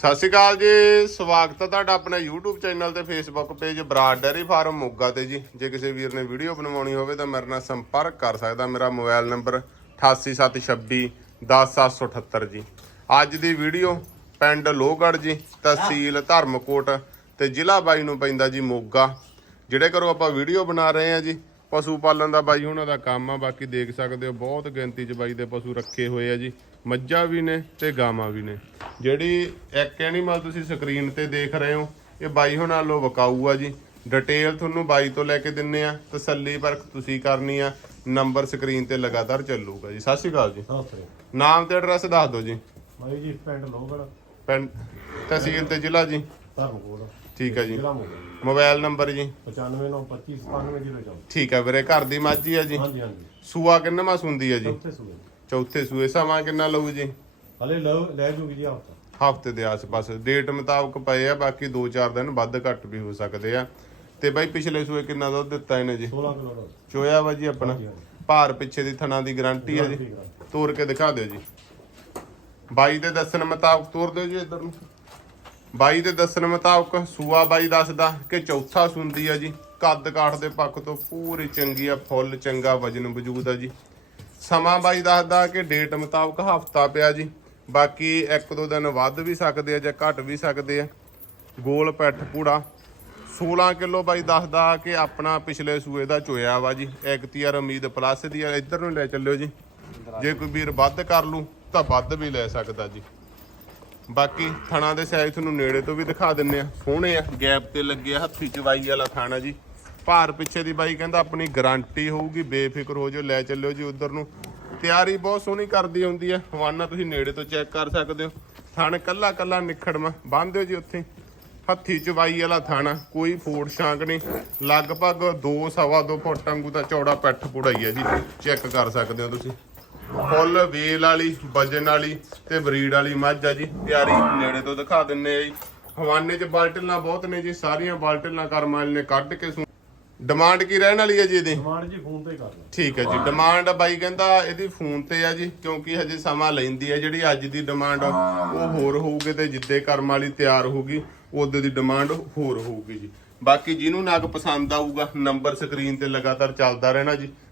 ਸਤਿ ਸ਼੍ਰੀ ਅਕਾਲ ਜੀ, ਸਵਾਗਤ ਹੈ ਤੁਹਾਡਾ ਆਪਣੇ YouTube ਚੈਨਲ ਤੇ Facebook page Brar dairy farm Moga ਤੇ ਜੀ। ਜੇ ਕਿਸੇ ਵੀਰ ਨੇ ਵੀਡੀਓ ਬਣਵਾਉਣੀ ਹੋਵੇ ਤਾਂ ਮੇਰੇ ਨਾਲ ਸੰਪਰਕ ਕਰ ਸਕਦਾ, ਮੇਰਾ ਮੋਬਾਈਲ ਨੰਬਰ 8876 10778 ਜੀ। ਅੱਜ ਦੀ ਵੀਡੀਓ ਪਿੰਡ ਲੋਹਗੜ੍ਹ ਜੀ, ਤਹਿਸੀਲ ਧਰਮਕੋਟ ਤੇ ਜ਼ਿਲ੍ਹਾ ਬਾਈ ਨੂੰ ਪੈਂਦਾ ਜੀ ਮੋਗਾ। ਜਿਹੜੇ ਘਰੋਂ ਆਪਾਂ ਵੀਡੀਓ ਬਣਾ ਰਹੇ ਆ ਜੀ ਪਸ਼ੂ ਪਾਲਣ ਦਾ ਬਾਈ ਉਹਨਾਂ ਦਾ ਕੰਮ ਆ ਬਾਕੀ ਦੇਖ ਸਕਦੇ ਹੋ ਬਹੁਤ ਗਿਣਤੀ 'ਚ ਬਾਈ ਦੇ ਪਸ਼ੂ ਰੱਖੇ ਹੋਏ ਆ ਜੀ। ਮੱਝਾਂ ਵੀ ਨੇ ਤੇ ਗਾਵਾਂ ਵੀ ਨੇ। ਜਿਹੜੀ ਇੱਕ ਐਨੀਮਲ ਤੁਸੀਂ ਸਕਰੀਨ ਤੇ ਦੇਖ ਰਹੇ ਹੋ ਇਹ ਬਾਈ ਹੁਣਾਂ ਨਾਲੋਂ ਵਕਾਊ ਆ ਜੀ। ਡਿਟੇਲ ਤੁਹਾਨੂੰ ਬਾਈ ਤੋਂ ਲੈ ਕੇ ਦਿੰਨੇ ਆ ਤਸੱਲੀ ਪਰਖ ਤੁਸੀਂ ਕਰਨੀ ਆ। ਨੰਬਰ ਸਕਰੀਨ ਤੇ ਲਗਾਤਾਰ ਚੱਲੂਗਾ ਜੀ। ਸਤਿ ਸ਼੍ਰੀ ਅਕਾਲ ਜੀ। ਨਾਮ ਤੇ ਐਡਰੈਸ ਦੱਸ ਦਿਓ ਜੀ। ਬਾਈ ਜੀ ਪਿੰਡ ਲੋਗੜ ਪਿੰਡ ਤਹਿਸੀਲ ਤੇ ਜ਼ਿਲ੍ਹਾ ਜੀ। ਧਰਮਕੋਟ ਠੀਕ ਹੈ ਜੀ। ਜ਼ਿਲ੍ਹਾ ਮੋਗਾ ਮੋਬਾਈਲ ਨੰਬਰ ਜੀ। 9592597004 ਠੀਕ ਹੈ ਵੀਰੇ ਘਰ ਦੀ ਮੱਝ ਹੀ ਆ ਜੀ। ਹਾਂਜੀ ਹਾਂਜੀ। ਸੂਆ ਕਿੰਨਵਾਂ ਸੁੰਦੀ ਆ ਜੀ? ਚੌਥੇ ਸੂਏ। ਚੌਥੇ ਸੂਏ। ਸਮਾਂ ਕਿੰਨਾ ਲਊ ਜੀ? ਹਲੇ ਲਓ ਲੈ ਜੂਗੀ ਜੀ ਹਫਤਾ। ਹਫ਼ਤੇ ਦੇ ਆਸ-ਪਾਸ। ਡੇਟ ਮੁਤਾਬਕ ਪਏ ਆ ਬਾਕੀ 2-4 ਦਿਨ ਵੱਧ ਘੱਟ ਵੀ ਹੋ ਸਕਦੇ ਆ। ਤੇ ਬਾਈ ਪਿਛਲੇ ਸੂਏ ਕਿੰਨਾ ਦੁੱਧ ਦਿੱਤਾ ਇਹਨੇ ਜੀ? 16 ਕਿਲੋ ਦਾ ਚੋਇਆ ਵਾ ਜੀ ਆਪਣਾ? ਹਾਂਜੀ, ਹਾਂਜੀ। ਭਾਰ ਪਿੱਛੇ ਦੀ ਥਣਾ ਦੀ ਗਾਰੰਟੀ ਹੈ ਜੀ। ਆ। ਤੋੜ ਕੇ ਦਿਖਾ ਦਿਓ ਜੀ। ਬਾਈ ਦੇ ਦੱਸਣ ਮੁਤਾਬਕ ਤੋੜ ਦਿਓ ਜੀ ਇੱਧਰ ਨੂੰ। ਬਾਈ ਦੇ ਦੱਸਣ ਮੁਤਾਬਕ ਸੂਆ ਬਾਈ ਦੱਸਦਾ ਕਿ ਚੌਥਾ ਸੁੰਦੀ ਆ ਜੀ। ਕੱਦ ਕਾਠ ਦੇ ਪੱਖ ਤੋਂ ਪੂਰੀ ਚੰਗੀ ਆ, ਫੁੱਲ ਚੰਗਾ, ਵਜਨ ਵਜੂਦ ਆ ਜੀ। ਸਮਾਂ ਬਾਈ ਦੱਸਦਾ ਕਿ ਡੇਟ ਮੁਤਾਬਕ ਹਫਤਾ ਪਿਆ ਜੀ। ਬਾਕੀ ਇੱਕ ਦੋ ਦਿਨ ਵੱਧ ਵੀ ਸਕਦੇ ਆ ਜਾਂ ਘਟ ਵੀ ਸਕਦੇ ਆ। ਗੋਲ ਪੈਠ ਪੂੜਾ। 16 ਕਿਲੋ ਬਾਈ ਦੱਸਦਾ ਕਿ ਆਪਣਾ ਪਿਛਲੇ ਸੂਏ ਦਾ ਚੋਇਆ ਵਾ ਜੀ। ਐਕਤੀਆਰ ਉਮੀਦ ਪਲੱਸ ਦੀ ਆ, ਇੱਧਰ ਨੂੰ ਲੈ ਚੱਲਿਓ ਜੀ। ਜੇ ਕੋਈ ਵੀਰ ਵੱਧ ਕਰ ਲੂ, ਤਾਂ ਵੱਧ ਵੀ ਲੈ ਸਕਦਾ ਜੀ। ਬਾਕੀ ਥਣਾ ਦੇ ਸਾਈਜ਼ ਤੁਹਾਨੂੰ ਨੇੜੇ ਤੋਂ ਵੀ ਦਿਖਾ ਦਿੰਨੇ ਆ। ਸੋਹਣੇ ਆ ਗੈਪ ਤੇ ਲੱਗੇ ਆ, ਹੱਥੀ ਚਵਾਈ ਵਾਲਾ ਥਾਣਾ ਜੀ। ਭਾਰ ਪਿੱਛੇ ਦੀ ਬਾਈ ਕਹਿੰਦਾ ਆਪਣੀ ਗਾਰੰਟੀ ਹੋਊਗੀ, ਬੇਫਿਕਰ ਹੋ ਜਾਓ, ਲੈ ਚੱਲਿਓ ਜੀ ਉਧਰ ਨੂੰ। ਤਿਆਰੀ ਬਹੁਤ ਸੋਹਣੀ ਕਰਦੀ ਹੁੰਦੀ ਆ। ਹਵਾਨਾ ਤੁਸੀਂ ਨੇੜੇ ਤੋਂ ਚੈੱਕ ਕਰ ਸਕਦੇ ਹੋ। ਥਣ ਕੱਲਾ ਕੱਲਾ ਨਿਖੜਵਾ ਬੰਨ ਦਿਓ ਜੀ ਉੱਥੇ। ਹੱਥੀ ਚਵਾਈ ਵਾਲਾ ਥਾਣਾ, ਕੋਈ ਫੋੜ ਸ਼ਾਂਕ ਨਹੀਂ। ਲਗਭਗ 2 ਸਵਾ 2 ਫੁੱਟ ਵਾਂਗੂ ਦਾ ਚੌੜਾ ਪੈਠ ਪੁੜਾਈ ਹੈ ਜੀ। ਚੈੱਕ ਕਰ ਸਕਦੇ ਹੋ ਤੁਸੀਂ। ਫੁੱਲ ਵੇਲ ਵਾਲੀ ਵਜਨ ਵਾਲੀ ਤੇ ਬਰੀਡ ਵਾਲੀ ਮੱਝ ਆ ਜੀ। ਤਿਆਰੀ ਨੇੜੇ ਤੋਂ ਦਿਖਾ ਦਿੰਨੇ ਆ ਜੀ। ਹਵਾਨੇ 'ਚ ਬਾਲਟਲਾਂ ਬਹੁਤ ਨੇ ਜੀ ਸਾਰੀਆਂ ਬਾਲਟਲਾਂ ਕਰਮਾਲ ਨੇ ਕੱਢ ਕੇ ਡਿਮਾਂਡ ਕੀ ਰਹਿਣ ਵਾਲੀ ਹੈ ਜੀ ਇਹਦੀ? ਡਿਮਾਂਡ ਜੀ ਫੋਨ ਤੇ ਕਰ ਲਓ। ਠੀਕ ਹੈ ਜੀ ਡਿਮਾਂਡ ਬਾਈ ਕਹਿੰਦਾ ਇਹਦੀ ਫੋਨ ਤੇ ਆ ਜੀ ਕਿਉਂਕਿ ਹਜੇ ਸਮਾਂ ਲੈਂਦੀ ਹੈ ਜਿਹੜੀ ਅੱਜ ਦੀ ਡਿਮਾਂਡ ਉਹ ਹੋਰ ਹੋਊਗੀ ਤੇ ਜਿੱਦੇ ਕਰਮ ਵਾਲੀ ਤਿਆਰ ਹੋਊਗੀ ਉਹਦੇ ਦੀ ਡਿਮਾਂਡ ਹੋਰ ਹੋਊਗੀ ਜੀ। ਬਾਕੀ ਜਿਹਨੂੰ ਨਗ ਪਸੰਦ ਆਊਗਾ ਨੰਬਰ ਸਕਰੀਨ ਤੇ ਲਗਾਤਾਰ ਚੱਲਦਾ ਰਹਿਣਾ ਜੀ।